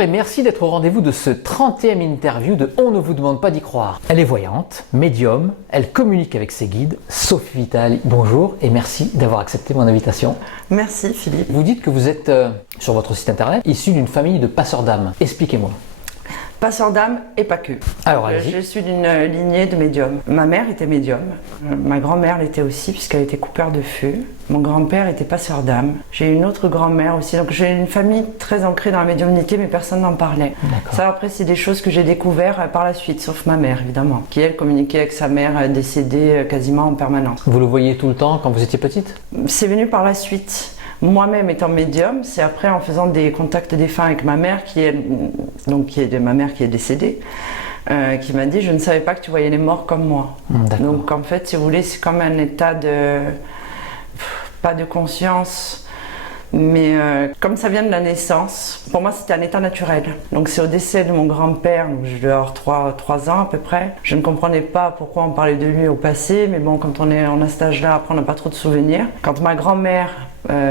Bonjour et merci d'être au rendez-vous de ce 30e interview de On ne vous demande pas d'y croire. Elle est voyante, médium, elle communique avec ses guides. Sophie Vitali, bonjour et merci d'avoir accepté mon invitation. Merci Philippe. Vous dites que vous êtes, sur votre site internet, issu d'une famille de passeurs d'âmes. Expliquez-moi. Passeur d'âme et pas que. Alors, allez-y. Je suis d'une lignée de médiums. Ma mère était médium, ma grand-mère l'était aussi puisqu'elle était coupeur de feu. Mon grand-père était passeur d'âme. J'ai une autre grand-mère aussi, donc j'ai une famille très ancrée dans la médiumnité mais personne n'en parlait. Ça après c'est des choses que j'ai découvert par la suite, sauf ma mère évidemment, qui elle communiquait avec sa mère décédée quasiment en permanence. Vous le voyez tout le temps quand vous étiez petite? C'est venu par la suite. Moi-même étant médium, c'est après en faisant des contacts défunts avec ma mère, ma mère qui est décédée, qui m'a dit « je ne savais pas que tu voyais les morts comme moi ». Donc en fait, si vous voulez, c'est comme un état de... pas de conscience, mais comme ça vient de la naissance, pour moi c'était un état naturel. Donc c'est au décès de mon grand-père, donc je devais avoir 3 ans à peu près. Je ne comprenais pas pourquoi on parlait de lui au passé, mais bon, quand on a cet âge-là, après on n'a pas trop de souvenirs. Quand ma grand-mère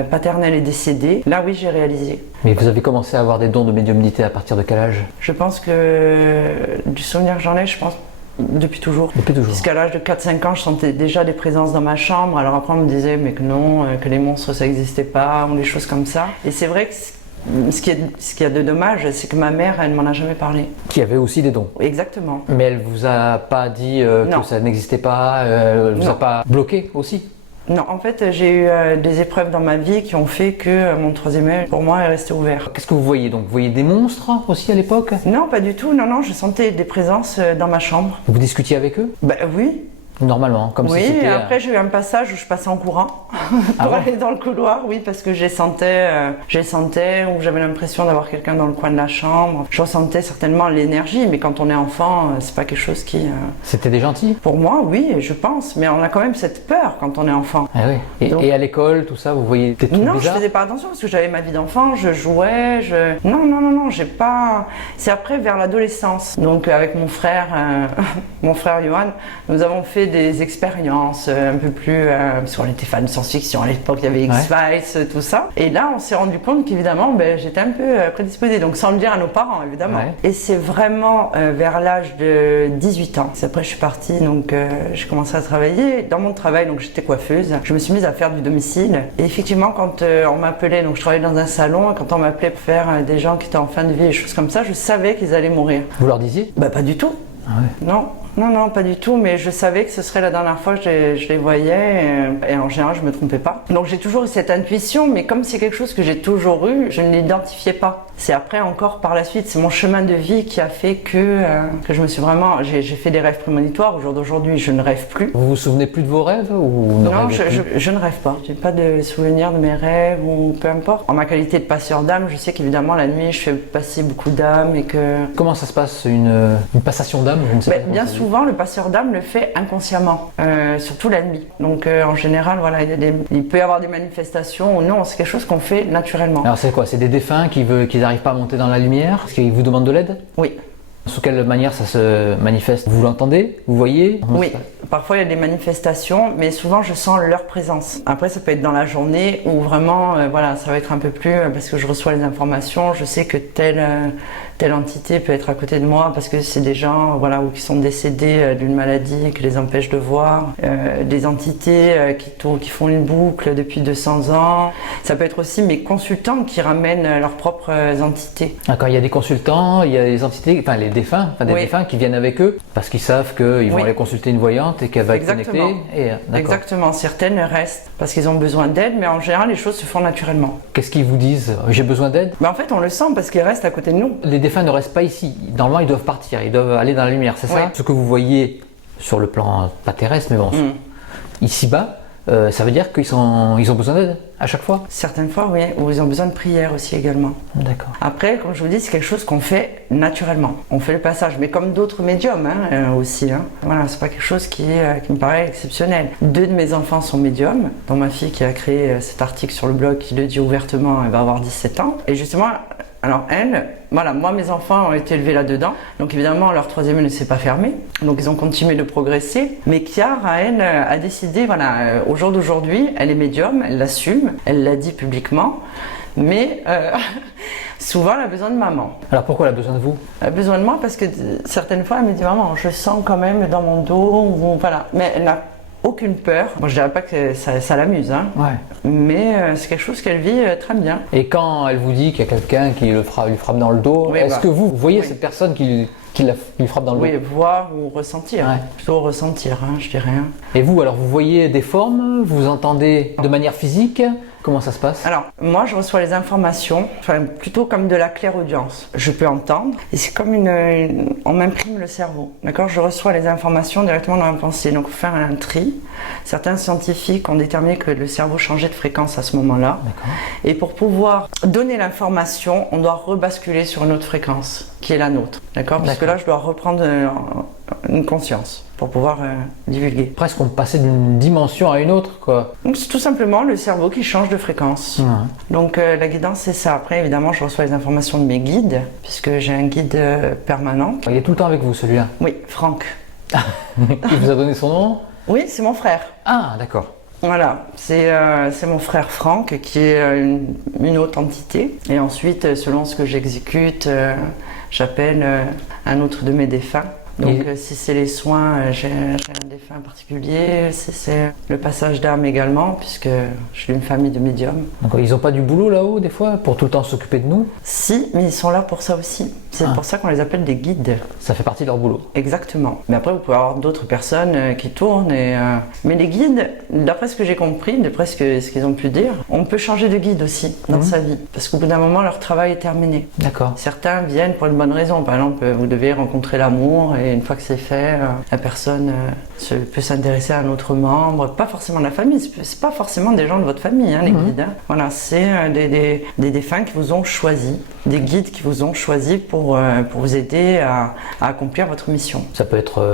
paternelle est décédée, là oui j'ai réalisé. Mais vous avez commencé à avoir des dons de médiumnité à partir de quel âge? Je pense que du souvenir que j'en ai, je pense depuis toujours. Depuis toujours. Jusqu'à l'âge de 4-5 ans, je sentais déjà des présences dans ma chambre. Alors après on me disait mais que non, que les monstres ça n'existait pas, ou des choses comme ça. Et c'est vrai que ce qui a de dommage, c'est que ma mère, elle m'en a jamais parlé. Qui avait aussi des dons. Exactement. Mais elle vous a pas dit que ça n'existait pas, elle vous a pas bloqué aussi? Non, en fait, j'ai eu des épreuves dans ma vie qui ont fait que mon 3e œil, pour moi, est resté ouvert. Qu'est-ce que vous voyez donc? Vous voyez des monstres aussi à l'époque? Non, pas du tout. Non, je sentais des présences dans ma chambre. Vous discutiez avec eux? Bah oui. Normalement, comme si c'était... Oui, après j'ai eu un passage où je passais en courant pour aller dans le couloir, oui, parce que j'ai sentais où j'avais l'impression d'avoir quelqu'un dans le coin de la chambre. Je ressentais certainement l'énergie, mais quand on est enfant, c'est pas quelque chose qui... C'était des gentils? Pour moi, oui, je pense, mais on a quand même cette peur quand on est enfant. Ah oui. Et à l'école, tout ça, vous voyez des trucs bizarres? Non, je faisais pas attention parce que j'avais ma vie d'enfant, je jouais, Non, j'ai pas... C'est après, vers l'adolescence. Donc avec mon frère Johan, nous avons fait des expériences un peu plus... parce qu'on était fans de science-fiction à l'époque, il y avait X-Files, tout ça. Et là, on s'est rendu compte qu'évidemment, j'étais un peu prédisposée, donc sans le dire à nos parents, évidemment. Et c'est vraiment vers l'âge de 18 ans. Après, je suis partie, donc j'ai commencé à travailler. Dans mon travail, donc j'étais coiffeuse, je me suis mise à faire du domicile. Et effectivement, quand on m'appelait, donc je travaillais dans un salon, quand on m'appelait pour faire des gens qui étaient en fin de vie, des choses comme ça, je savais qu'ils allaient mourir. Vous leur disiez? Pas du tout. Non, pas du tout, mais je savais que ce serait la dernière fois que je les voyais et en général je me trompais pas. Donc j'ai toujours eu cette intuition, mais comme c'est quelque chose que j'ai toujours eu, je ne l'identifiais pas. C'est après encore par la suite, c'est mon chemin de vie qui a fait que je me suis vraiment... J'ai fait des rêves prémonitoires, au jour d'aujourd'hui je ne rêve plus. Vous vous souvenez plus de vos rêves ou ne Non, rêvez plus? je ne rêve pas. J'ai pas de souvenir de mes rêves ou peu importe. En ma qualité de passeur d'âme, je sais qu'évidemment la nuit je fais passer beaucoup d'âmes et que... Comment ça se passe une passation d'âme? Bien souvent le passeur d'âme le fait inconsciemment, surtout la nuit. Donc en général, voilà, il peut y avoir des manifestations ou non, c'est quelque chose qu'on fait naturellement. Alors c'est quoi? C'est des défunts qui n'arrivent pas à monter dans la lumière? Est-ce qu'ils vous demandent de l'aide? Oui. Sous quelle manière ça se manifeste? Vous l'entendez? Vous voyez? Oui, parfois il y a des manifestations, mais souvent je sens leur présence. Après ça peut être dans la journée où vraiment, ça va être un peu plus, parce que je reçois les informations, je sais que telle entité peut être à côté de moi parce que c'est des gens ou qui sont décédés d'une maladie qui les empêche de voir, des entités qui font une boucle depuis 200 ans. Ça peut être aussi mes consultants qui ramènent leurs propres entités. D'accord, il y a des consultants, il y a des entités, des défunts qui viennent avec eux parce qu'ils savent qu'ils vont aller consulter une voyante et qu'elle va être connectée. Exactement, certaines restent parce qu'ils ont besoin d'aide, mais en général les choses se font naturellement. Qu'est-ce qu'ils vous disent? J'ai besoin d'aide? En fait on le sent parce qu'ils restent à côté de nous. Les défunts ne restent pas ici, normalement ils doivent partir, ils doivent aller dans la lumière, c'est ça? Ce que vous voyez sur le plan pas terrestre, mais bon, ici-bas, ça veut dire qu'ils ont besoin d'aide à chaque fois? Certaines fois, oui, ou ils ont besoin de prière aussi également. D'accord. Après, comme je vous dis, c'est quelque chose qu'on fait naturellement. On fait le passage, mais comme d'autres médiums aussi. Voilà, c'est pas quelque chose qui me paraît exceptionnel. 2 de mes enfants sont médiums, dont ma fille qui a créé cet article sur le blog qui le dit ouvertement, elle va avoir 17 ans. Et justement, alors elle, moi mes enfants ont été élevés là-dedans, donc évidemment leur 3e œil ne s'est pas fermé, donc ils ont continué de progresser. Mais Chiara, elle, a décidé, au jour d'aujourd'hui, elle est médium, elle l'assume, elle l'a dit publiquement, Mais souvent, elle a besoin de maman. Alors pourquoi elle a besoin de vous? Elle a besoin de moi parce que certaines fois, elle me dit maman, je sens quand même dans mon dos, ou, voilà. Mais elle n'a aucune peur. Moi, je dirais pas que ça l'amuse, hein. Ouais. Mais c'est quelque chose qu'elle vit très bien. Et quand elle vous dit qu'il y a quelqu'un qui lui frappe dans le dos, oui, est-ce que vous voyez cette personne qui lui frappe dans le dos? Oui, voir ou ressentir. Ouais. Plutôt ressentir, hein, je dirais. Et vous, alors, vous voyez des formes? Vous entendez de manière physique? Comment ça se passe? Alors, moi, je reçois les informations, plutôt comme de la clairaudience. Je peux entendre, et c'est comme on m'imprime le cerveau, d'accord? Je reçois les informations directement dans la pensée, donc il faut faire un tri. Certains scientifiques ont déterminé que le cerveau changeait de fréquence à ce moment-là. Et pour pouvoir donner l'information, on doit rebasculer sur une autre fréquence, qui est la nôtre, d'accord? Parce que là, je dois reprendre une conscience pour pouvoir divulguer. Presque on passait d'une dimension à une autre, quoi. Donc c'est tout simplement le cerveau qui change de fréquence. Donc la guidance, c'est ça. Après, évidemment, je reçois les informations de mes guides, puisque j'ai un guide permanent. Il est tout le temps avec vous, celui-là? Oui, Franck. Il vous a donné son nom? Oui, c'est mon frère. Ah, d'accord. Voilà, c'est mon frère Franck qui est une autre entité. Et ensuite, selon ce que j'exécute, j'appelle un autre de mes défunts. Donc si c'est les soins, j'ai un défunt particulier. Si c'est le passage d'âme également, puisque je suis une famille de médiums. Donc ils n'ont pas du boulot là-haut des fois, pour tout le temps s'occuper de nous? Si, mais ils sont là pour ça aussi. C'est pour ça qu'on les appelle des guides. Ça fait partie de leur boulot. Exactement. Mais après, vous pouvez avoir d'autres personnes qui tournent. Mais les guides, d'après ce que j'ai compris, d'après ce qu'ils ont pu dire, on peut changer de guide aussi dans sa vie. Parce qu'au bout d'un moment, leur travail est terminé. D'accord. Certains viennent pour une bonne raison. Par exemple, vous devez rencontrer l'amour et une fois que c'est fait, la personne peut s'intéresser à un autre membre. Pas forcément de la famille. C'est pas forcément des gens de votre famille, hein, les guides. Hein. Voilà, c'est des défunts qui vous ont choisi. Des guides qui vous ont choisi pour vous aider à accomplir votre mission. Ça peut être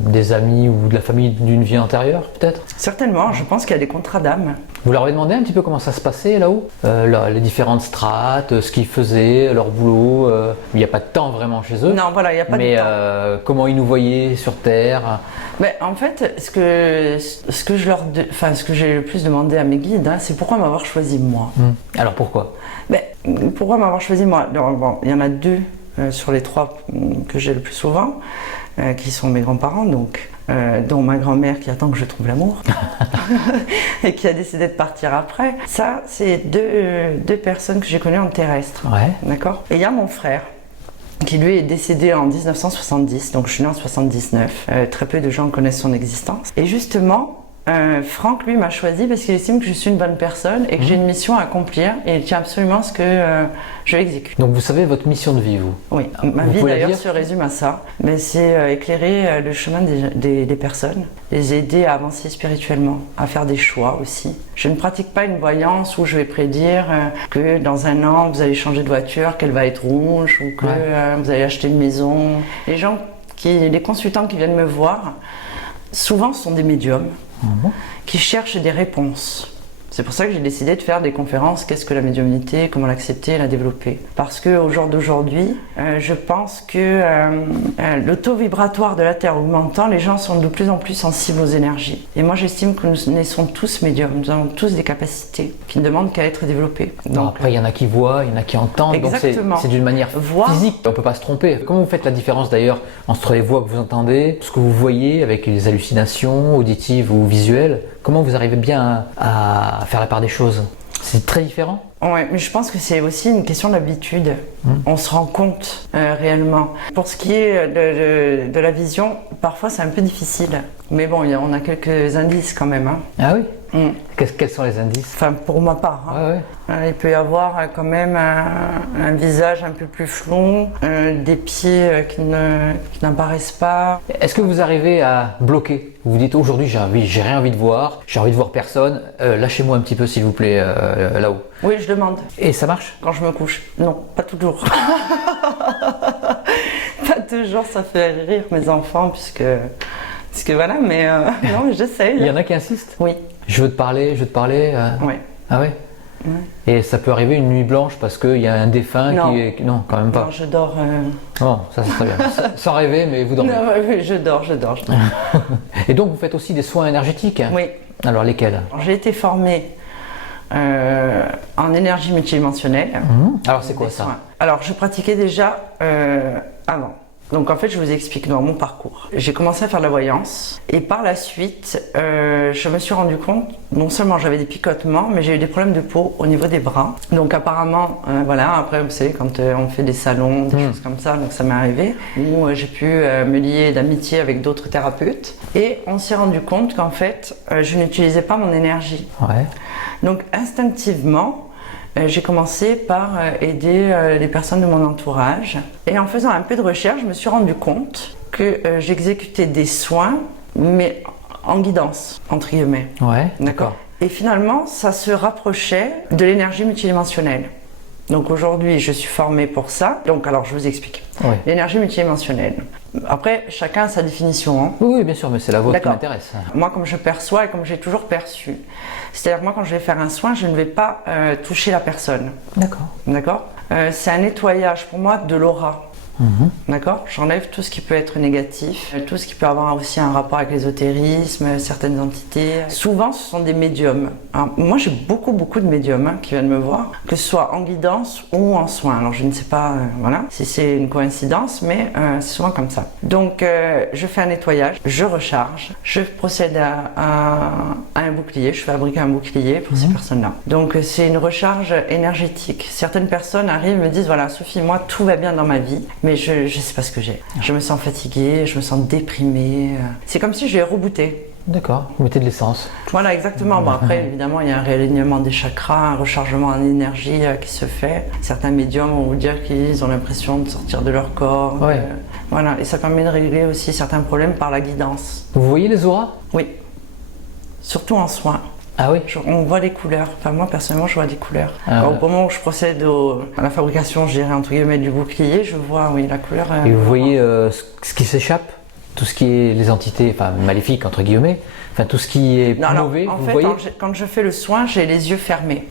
des amis ou de la famille d'une vie antérieure, peut-être? Certainement, je pense qu'il y a des contrats d'âme. Vous leur avez demandé un petit peu comment ça se passait là-haut? Les différentes strates, ce qu'ils faisaient, leur boulot. Il n'y a pas de temps vraiment chez eux. Non, voilà, il n'y a pas de temps. Mais comment ils nous voyaient sur Terre? En fait, ce que j'ai le plus demandé à mes guides, hein, c'est pourquoi m'avoir choisi moi. Alors pourquoi? Pourquoi m'avoir choisi moi? Bon, il y en a deux sur les trois que j'ai le plus souvent, qui sont mes grands-parents, donc, dont ma grand-mère qui attend que je trouve l'amour et qui a décidé de partir après. Ça, c'est deux personnes que j'ai connues en terrestre. Ouais. D'accord. Et il y a mon frère, qui lui est décédé en 1970, donc je suis née en 79. Très peu de gens connaissent son existence. Et justement, Franck, lui, m'a choisi parce qu'il estime que je suis une bonne personne et que j'ai une mission à accomplir et il tient absolument à ce que je l'exécute. Donc vous savez votre mission de vie, vous? Oui, ma vie d'ailleurs se résume à ça. Mais c'est éclairer le chemin des personnes, les aider à avancer spirituellement, à faire des choix aussi. Je ne pratique pas une voyance où je vais prédire que dans un an vous allez changer de voiture, qu'elle va être rouge ou que vous allez acheter une maison. Les consultants qui viennent me voir, souvent ce sont des médiums. Qui cherchent des réponses. C'est pour ça que j'ai décidé de faire des conférences. Qu'est-ce que la médiumnité? Comment l'accepter et la développer? Parce qu'au jour d'aujourd'hui, je pense que le taux vibratoire de la Terre augmentant, les gens sont de plus en plus sensibles aux énergies. Et moi, j'estime que nous naissons tous médiums. Nous avons tous des capacités qui ne demandent qu'à être développées. Donc, après, il y en a qui voient, il y en a qui entendent. Exactement. Donc c'est d'une manière physique. On ne peut pas se tromper. Comment vous faites la différence d'ailleurs entre les voix que vous entendez, ce que vous voyez avec les hallucinations auditives ou visuelles? Comment vous arrivez bien à faire la part des choses? C'est très différent? Oui, mais je pense que c'est aussi une question d'habitude. On se rend compte réellement. Pour ce qui est de la vision, parfois c'est un peu difficile. Mais bon, on a quelques indices quand même. Hein. Ah oui? Quels sont les indices? Enfin, pour ma part. Hein. Il peut y avoir quand même un visage un peu plus flou, des pieds qui n'apparaissent pas. Est-ce que vous arrivez à bloquer? Vous vous dites aujourd'hui j'ai rien envie de voir, j'ai envie de voir personne, lâchez-moi un petit peu s'il vous plaît là-haut. Oui, je demande. Et ça marche? Quand je me couche? Non, pas toujours. Pas toujours, ça fait rire mes enfants puisque voilà, mais non, mais j'essaye. Il y en a qui insistent? Oui. Je veux te parler. Oui. Ah ouais? Et ça peut arriver une nuit blanche parce qu'il y a un défunt qui... Non, quand même pas. Non, je dors... Bon, ça c'est très bien. Sans rêver, mais vous dormez. Non, oui, je dors. Et donc vous faites aussi des soins énergétiques? Oui. Alors lesquels? J'ai été formée en énergie multidimensionnelle. Alors c'est quoi ça? Alors je pratiquais déjà avant. Donc en fait, je vous explique dans mon parcours. J'ai commencé à faire de la voyance et par la suite, je me suis rendu compte, non seulement j'avais des picotements, mais j'ai eu des problèmes de peau au niveau des bras. Donc apparemment, voilà, après vous savez, quand on fait des salons, des choses comme ça, donc ça m'est arrivé, où j'ai pu me lier d'amitié avec d'autres thérapeutes et on s'est rendu compte qu'en fait, je n'utilisais pas mon énergie. Ouais. Donc instinctivement, j'ai commencé par aider les personnes de mon entourage. Et en faisant un peu de recherche, je me suis rendu compte que j'exécutais des soins, mais en guidance, entre guillemets. Ouais, d'accord. Et finalement, ça se rapprochait de l'énergie multidimensionnelle. Donc aujourd'hui, je suis formée pour ça. Donc alors, je vous explique. Ouais. L'énergie multidimensionnelle. Après, chacun a sa définition. Hein. Oui, bien sûr, mais c'est la vôtre qui m'intéresse. Moi, comme je perçois et comme j'ai toujours perçu, c'est-à-dire que moi, quand je vais faire un soin, je ne vais pas toucher la personne. D'accord. D'accord. C'est un nettoyage pour moi de l'aura. D'accord. J'enlève tout ce qui peut être négatif, tout ce qui peut avoir aussi un rapport avec l'ésotérisme, certaines entités. Souvent, ce sont des médiums. Alors, moi, j'ai beaucoup de médiums qui viennent me voir, que ce soit en guidance ou en soins. Alors, je ne sais pas voilà, si c'est une coïncidence, mais c'est souvent comme ça. Donc, je fais un nettoyage, je recharge, je procède à un bouclier, je fabrique un bouclier pour ces personnes-là. Donc, c'est une recharge énergétique. Certaines personnes arrivent et me disent, voilà, Sophie, moi, tout va bien dans ma vie, mais je ne sais pas ce que j'ai. Je me sens fatiguée, je me sens déprimée. C'est comme si j'ai rebooté. D'accord, vous mettez de l'essence. Voilà, exactement. Bon, après, évidemment, il y a un réalignement des chakras, un rechargement en énergie qui se fait. Certains médiums vont vous dire qu'ils ont l'impression de sortir de leur corps. Ouais. Voilà, et ça permet de régler aussi certains problèmes par la guidance. Vous voyez les auras? Oui, surtout en soins. Ah oui. On voit les couleurs. Enfin, moi, personnellement, je vois des couleurs. Ah, au moment où je procède à la fabrication, je dirais, entre guillemets, du bouclier, je vois, oui, la couleur. Et vous voyez ce qui s'échappe? Tout ce qui est les entités, enfin, maléfiques, entre guillemets, enfin, tout ce qui est mauvais, en vous fait, voyez? Quand je fais le soin, j'ai les yeux fermés.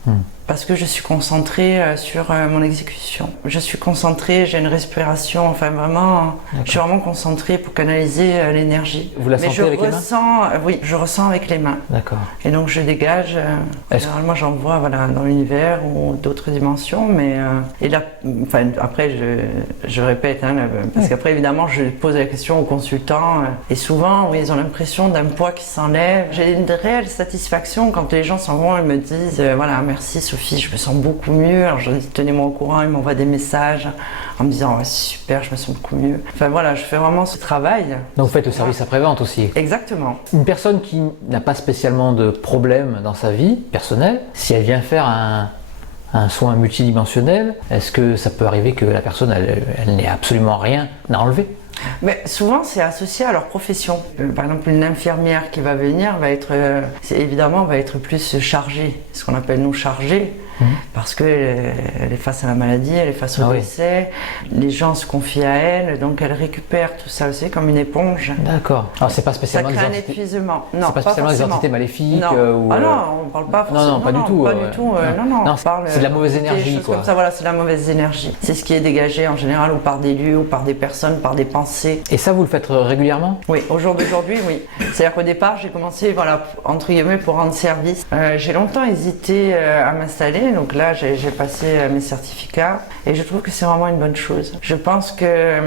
Parce que je suis concentrée sur mon exécution. Je suis concentrée, j'ai une respiration, enfin vraiment, je suis vraiment concentrée pour canaliser l'énergie. Vous la sentez avec les mains? Oui, je ressens avec les mains. D'accord. Et donc je dégage, généralement j'en vois voilà, dans l'univers ou d'autres dimensions, mais et là, enfin, après je répète, hein, parce qu'après évidemment je pose la question aux consultants, et souvent oui, ils ont l'impression d'un poids qui s'enlève. J'ai une réelle satisfaction quand les gens s'en vont et me disent, voilà, merci Sophie, je me sens beaucoup mieux. Alors je dis tenez-moi au courant, ils m'envoient des messages en me disant super, je me sens beaucoup mieux. Enfin voilà, je fais vraiment ce travail. Donc vous faites le service après-vente aussi? Exactement. Une personne qui n'a pas spécialement de problème dans sa vie personnelle, si elle vient faire un soin multidimensionnel, est-ce que ça peut arriver que la personne, elle n'ait absolument rien à enlever? Mais souvent, c'est associé à leur profession. Par exemple, une infirmière qui va venir va être, évidemment, va être plus chargée, ce qu'on appelle nous chargée, parce qu'elle est face à la maladie, elle est face au décès, les gens se confient à elle, donc elle récupère tout ça aussi comme une éponge. D'accord. Alors c'est pas spécialement ça crée un épuisement. Non, c'est pas spécialement des entités maléfiques non. ou Ah non, on parle pas forcément. Non, pas du tout. Pas du tout. Non, c'est de la mauvaise énergie, quoi. Comme ça, voilà, c'est de la mauvaise énergie. C'est ce qui est dégagé en général ou par des lieux, ou par des personnes, par des pensées. Et ça, vous le faites régulièrement? Oui, au jour d'aujourd'hui, oui. C'est-à-dire qu'au départ, j'ai commencé, voilà, entre guillemets, pour rendre service. J'ai longtemps hésité à m'installer, donc là, j'ai passé mes certificats et je trouve que c'est vraiment une bonne chose. Je pense que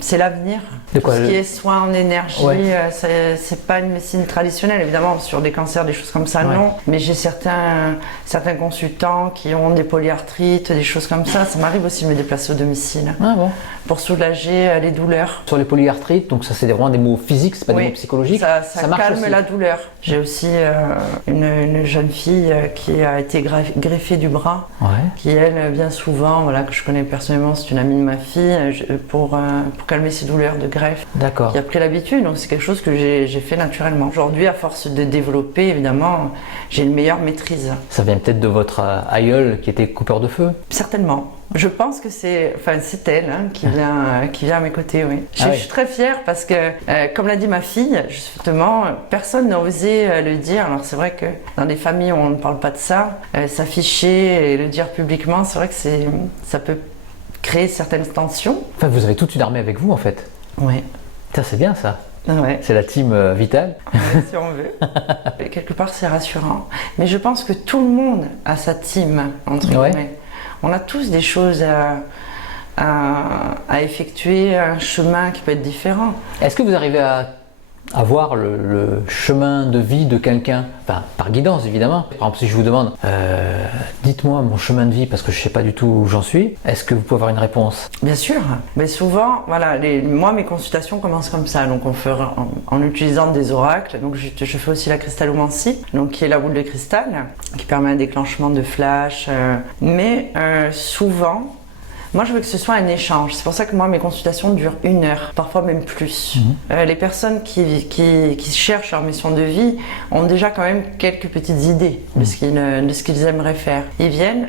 c'est l'avenir. De quoi? Ce qui est soin en énergie, c'est pas une médecine traditionnelle, évidemment, sur des cancers, des choses comme ça, non. Mais j'ai certains consultants qui ont des polyarthrites, des choses comme ça. Ça m'arrive aussi de me déplacer au domicile. Ah bon? Pour soulager les douleurs. Sur les polyarthrites, donc ça c'est vraiment des mots physiques, c'est pas des mots psychologiques. Ça marche calme aussi. la douleur. J'ai aussi une jeune fille qui a été greffée du bras, qui elle vient souvent, voilà, que je connais personnellement, c'est une amie de ma fille, pour calmer ses douleurs de greffe. D'accord. Qui a pris l'habitude, donc c'est quelque chose que j'ai fait naturellement. Aujourd'hui, à force de développer, évidemment, j'ai une meilleure maîtrise. Ça vient peut-être de votre aïeul qui était coupeur de feu? Certainement. Je pense que c'est elle qui vient à mes côtés, oui. Je suis très fière parce que, comme l'a dit ma fille, justement, personne n'a osé le dire. Alors c'est vrai que dans des familles où on ne parle pas de ça, s'afficher et le dire publiquement, c'est vrai que ça peut créer certaines tensions. Enfin, vous avez toute une armée avec vous en fait. Oui. Ça c'est bien ça. Ouais. C'est la team Vital. Ouais, si on veut. Et quelque part, c'est rassurant. Mais je pense que tout le monde a sa team, entre guillemets. On a tous des choses à effectuer, un chemin qui peut être différent. Est-ce que vous arrivez à voir le chemin de vie de quelqu'un, enfin par guidance évidemment. Par exemple, si je vous demande, dites-moi mon chemin de vie parce que je ne sais pas du tout où j'en suis, est-ce que vous pouvez avoir une réponse? Bien sûr, mais souvent, voilà, moi mes consultations commencent comme ça, donc on fait en utilisant des oracles. Donc je fais aussi la cristallomancie, donc qui est la boule de cristal, qui permet un déclenchement de flash. Mais souvent, moi, je veux que ce soit un échange. C'est pour ça que moi, mes consultations durent 1 heure, parfois même plus. Les personnes qui cherchent leur mission de vie ont déjà quand même quelques petites idées de ce qu'ils aimeraient faire. Ils viennent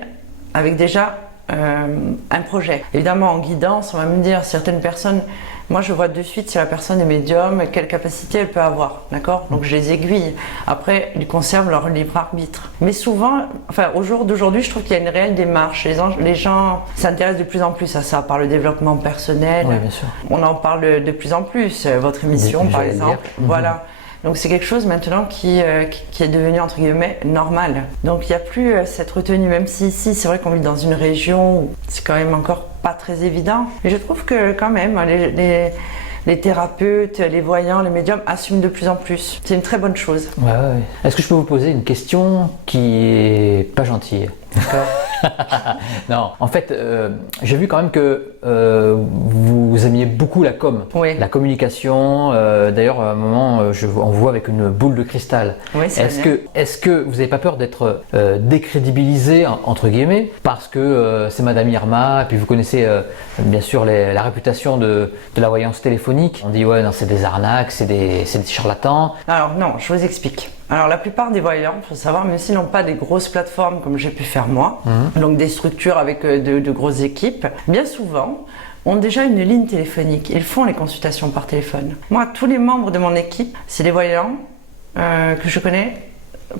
avec déjà un projet. Évidemment, en guidance, on va me dire certaines personnes. Moi, je vois de suite si la personne est médium, quelle capacité elle peut avoir, d'accord? Donc, je les aiguille. Après, ils conservent leur libre arbitre. Mais souvent, enfin, au jour d'aujourd'hui, je trouve qu'il y a une réelle démarche. Les gens s'intéressent de plus en plus à ça, par le développement personnel. Oui, bien sûr. On en parle de plus en plus. Votre émission, par exemple. Voilà. Donc c'est quelque chose maintenant qui est devenu entre guillemets normal. Donc il n'y a plus cette retenue, même si ici c'est vrai qu'on vit dans une région où c'est quand même encore pas très évident. Mais je trouve que quand même les thérapeutes, les voyants, les médiums assument de plus en plus. C'est une très bonne chose. Ouais. Est-ce que je peux vous poser une question qui est pas gentille? Non, en fait, j'ai vu quand même que vous aimiez beaucoup la com, la communication. D'ailleurs, à un moment, on voit avec une boule de cristal. Oui, est-ce que vous n'avez pas peur d'être décrédibilisé, entre guillemets, parce que c'est Madame Irma, et puis vous connaissez bien sûr la réputation de la voyance téléphonique. On dit ouais, non, c'est des arnaques, c'est des charlatans. Alors non, je vous explique. Alors la plupart des voyants, il faut savoir, même s'ils n'ont pas des grosses plateformes comme j'ai pu faire moi, donc des structures avec de grosses équipes, bien souvent ont déjà une ligne téléphonique. Ils font les consultations par téléphone. Moi, tous les membres de mon équipe, c'est des voyants que je connais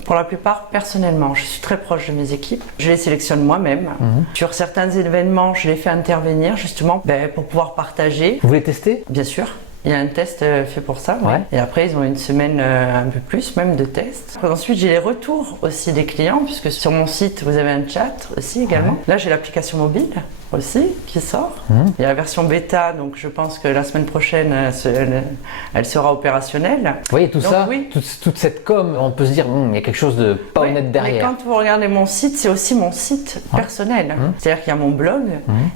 pour la plupart personnellement. Je suis très proche de mes équipes. Je les sélectionne moi-même. Sur certains événements, je les fais intervenir justement pour pouvoir partager. Vous les testez? Bien sûr. Il y a un test fait pour ça, et après ils ont une semaine un peu plus même de tests. Ensuite j'ai les retours aussi des clients, puisque sur mon site vous avez un chat aussi également. Là j'ai l'application mobile aussi qui sort. Il y a la version bêta, donc je pense que la semaine prochaine elle sera opérationnelle. Oui, tout ça, toute cette com, on peut se dire il y a quelque chose de pas honnête derrière. Mais quand vous regardez mon site, c'est aussi mon site personnel. C'est-à-dire qu'il y a mon blog,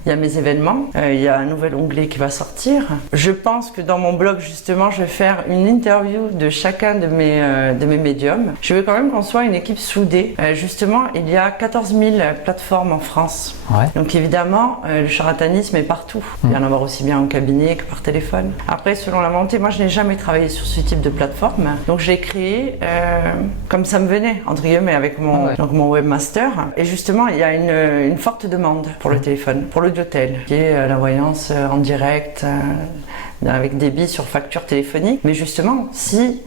il y a mes événements, il y a un nouvel onglet qui va sortir. Je pense que dans mon blog justement, je vais faire une interview de chacun de mes médiums. Je veux quand même qu'on soit une équipe soudée. Justement, il y a 14 000 plateformes en France. Donc évidemment, le charlatanisme est partout. Il y en a aussi bien en cabinet que par téléphone. Après, selon la volonté, moi je n'ai jamais travaillé sur ce type de plateforme. Donc j'ai créé comme ça me venait, entre guillemets, avec mon webmaster. Et justement, il y a une forte demande pour le téléphone, pour l'audiotel, qui est la voyance en direct, avec débit sur facture téléphonique. Mais justement, si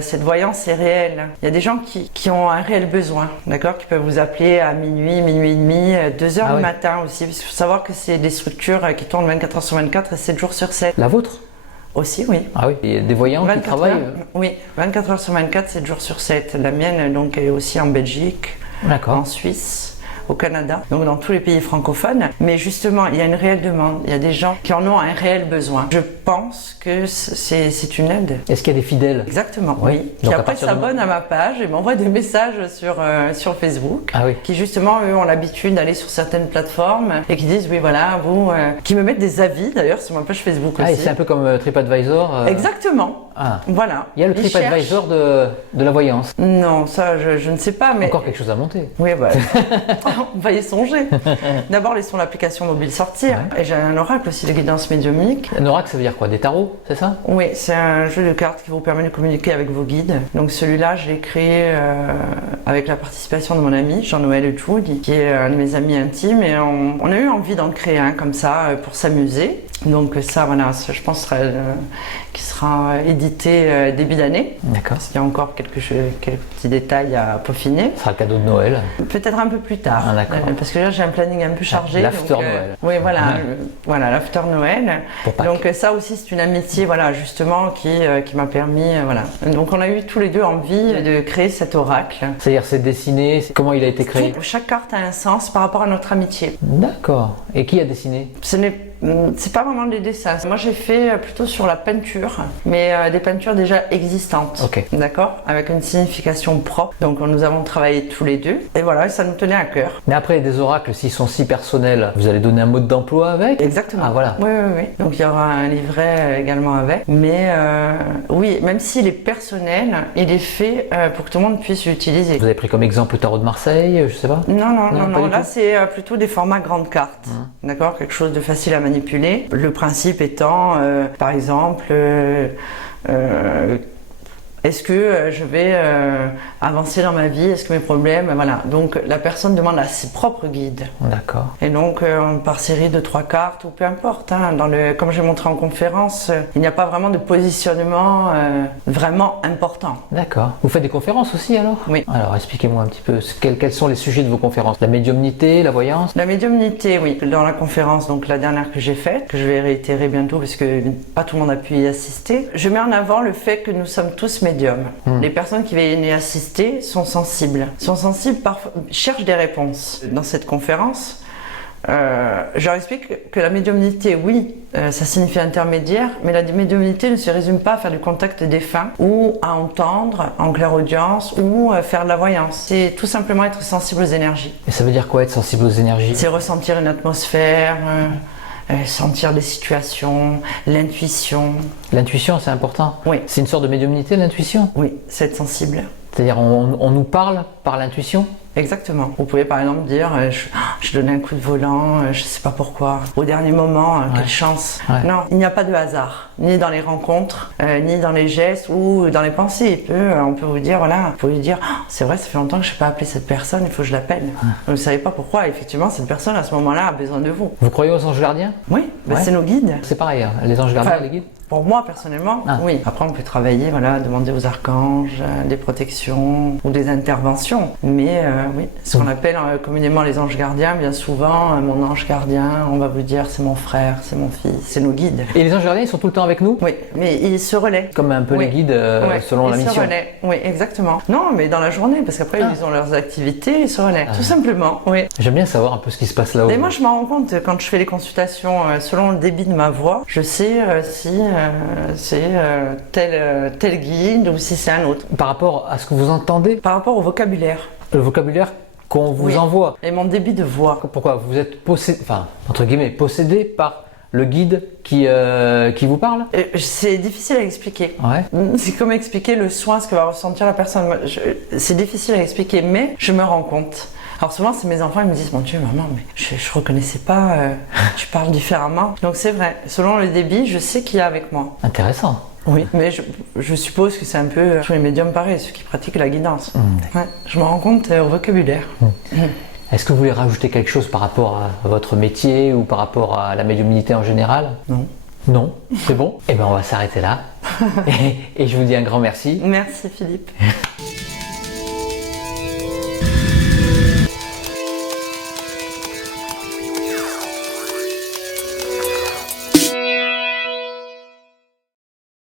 cette voyance est réelle. Il y a des gens qui ont un réel besoin, d'accord, qui peuvent vous appeler à minuit, minuit et demi, 2 heures du matin aussi, parce qu'il faut savoir que c'est des structures qui tournent 24 heures sur 24 et 7 jours sur 7. La vôtre? Aussi, oui. Ah oui, il y a des voyants qui travaillent Oui, 24 heures sur 24, 7 jours sur 7. La mienne, donc, est aussi en Belgique, en Suisse, au Canada, donc dans tous les pays francophones. Mais justement, il y a une réelle demande. Il y a des gens qui en ont un réel besoin. Je pense que c'est une aide. Est-ce qu'il y a des fidèles? Exactement, oui. Qui après s'abonnent à ma page et m'envoient des messages sur Facebook. Qui justement, eux, ont l'habitude d'aller sur certaines plateformes et qui disent, oui, voilà, vous... qui me mettent des avis, d'ailleurs, sur ma page Facebook aussi. Et c'est un peu comme TripAdvisor Exactement. Voilà. Il y a le TripAdvisor de la voyance. Non, ça, je ne sais pas, mais... Encore quelque chose à monter. Oui, bah... on va y songer. D'abord, laissons l'application mobile sortir. Et j'ai un oracle aussi de guidance médiumnique. Un oracle, ça veut dire quoi? Des tarots, c'est ça? Oui, c'est un jeu de cartes qui vous permet de communiquer avec vos guides. Donc celui-là, je l'ai créé avec la participation de mon ami Jean-Noël Tchoudi, qui est un de mes amis intimes. Et on a eu envie d'en créer un comme ça pour s'amuser. Donc ça, voilà, je pense qu'il sera édité début d'année. D'accord. Parce qu'il y a encore quelques petits détails à peaufiner. Ce sera le cadeau de Noël. Peut-être un peu plus tard. Ah, d'accord. Parce que là, j'ai un planning un peu chargé. L'after Noël. Oui, voilà, l'after Noël. Donc ça aussi, c'est une amitié, voilà, justement, qui m'a permis, voilà. Donc on a eu tous les deux envie de créer cet oracle. C'est-à-dire, c'est dessiné, comment il a été créé? Chaque carte a un sens par rapport à notre amitié. D'accord. Et qui a dessiné? C'est pas vraiment des dessins. Moi, j'ai fait plutôt sur la peinture, mais des peintures déjà existantes. Ok. D'accord? Avec une signification propre. Donc, nous avons travaillé tous les deux. Et voilà, ça nous tenait à cœur. Mais après, des oracles, s'ils sont si personnels, vous allez donner un mode d'emploi avec? Exactement. Ah, voilà. Oui. Donc, il y aura un livret également avec. Mais oui, même s'il est personnel, il est fait pour que tout le monde puisse l'utiliser. Vous avez pris comme exemple le tarot de Marseille, je sais pas? Non. Là, c'est plutôt des formats grandes cartes. D'accord? Quelque chose de facile à manipuler. Le principe étant, par exemple, est-ce que je vais avancer dans ma vie? Est-ce que mes problèmes... Voilà. Donc la personne demande à ses propres guides. D'accord. Et donc par série de 3 cartes, ou peu importe. Comme j'ai montré en conférence, il n'y a pas vraiment de positionnement vraiment important. D'accord. Vous faites des conférences aussi alors? Oui. Alors expliquez-moi un petit peu, quels sont les sujets de vos conférences? La médiumnité, la voyance? La médiumnité, oui. Dans la conférence, donc la dernière que j'ai faite, que je vais réitérer bientôt parce que pas tout le monde a pu y assister, je mets en avant le fait que nous sommes tous médiums. Les personnes qui viennent y assister sont sensibles, cherchent des réponses. Dans cette conférence, je leur explique que la médiumnité, oui, ça signifie intermédiaire, mais la médiumnité ne se résume pas à faire du contact défunt ou à entendre en clairaudience ou faire de la voyance. C'est tout simplement être sensible aux énergies. Et ça veut dire quoi être sensible aux énergies? C'est ressentir une atmosphère, sentir des situations, l'intuition. L'intuition, c'est important? Oui. C'est une sorte de médiumnité, l'intuition? Oui, c'est être sensible. C'est-à-dire on nous parle par l'intuition? Exactement. Vous pouvez par exemple dire je donnais un coup de volant, je sais pas pourquoi, au dernier moment, quelle chance. Ouais. Non, il n'y a pas de hasard, ni dans les rencontres, ni dans les gestes ou dans les pensées. On peut vous dire, voilà, vous pouvez lui dire c'est vrai, ça fait longtemps que je n'ai pas appelé cette personne, il faut que je l'appelle. Vous ne savez pas pourquoi, effectivement, cette personne à ce moment-là a besoin de vous. Vous croyez aux anges gardiens? Oui, c'est nos guides. C'est pareil, hein. Les anges gardiens, les guides? Pour moi, personnellement, oui. Après, on peut travailler, demander aux archanges des protections ou des interventions. Mais oui, ce qu'on appelle communément les anges gardiens, bien souvent, mon ange gardien, on va vous dire c'est mon frère, c'est mon fils, c'est nos guides. Et les anges gardiens, ils sont tout le temps avec nous? Oui, mais ils se relaient. Comme un peu les guides selon la mission. Ils se relaient, oui, exactement. Non, mais dans la journée, parce qu'après, ils ont leurs activités, ils se relaient. Tout simplement, oui. J'aime bien savoir un peu ce qui se passe là-haut. Et moi, je m'en rends compte quand je fais les consultations, selon le débit de ma voix, je sais si c'est tel guide ou si c'est un autre. Par rapport à ce que vous entendez? Par rapport au vocabulaire. Le vocabulaire qu'on vous envoie. Et mon débit de voix. Pourquoi? Vous êtes possédé, enfin, entre guillemets, possédé par le guide qui vous parle? C'est difficile à expliquer. Ouais. C'est comme expliquer le soin, ce que va ressentir la personne. C'est difficile à expliquer, mais je me rends compte. Alors souvent, c'est mes enfants, ils me disent, mon Dieu, maman, mais je reconnaissais pas, tu parles différemment. Donc c'est vrai, selon le débit, je sais qui est avec moi. Intéressant. Oui, mais je suppose que c'est un peu tous les médiums pareils, ceux qui pratiquent la guidance. Ouais, je me rends compte au vocabulaire. Est-ce que vous voulez rajouter quelque chose par rapport à votre métier ou par rapport à la médiumnité en général? Non. Non, c'est bon. Eh bien, on va s'arrêter là. Et je vous dis un grand merci. Merci Philippe.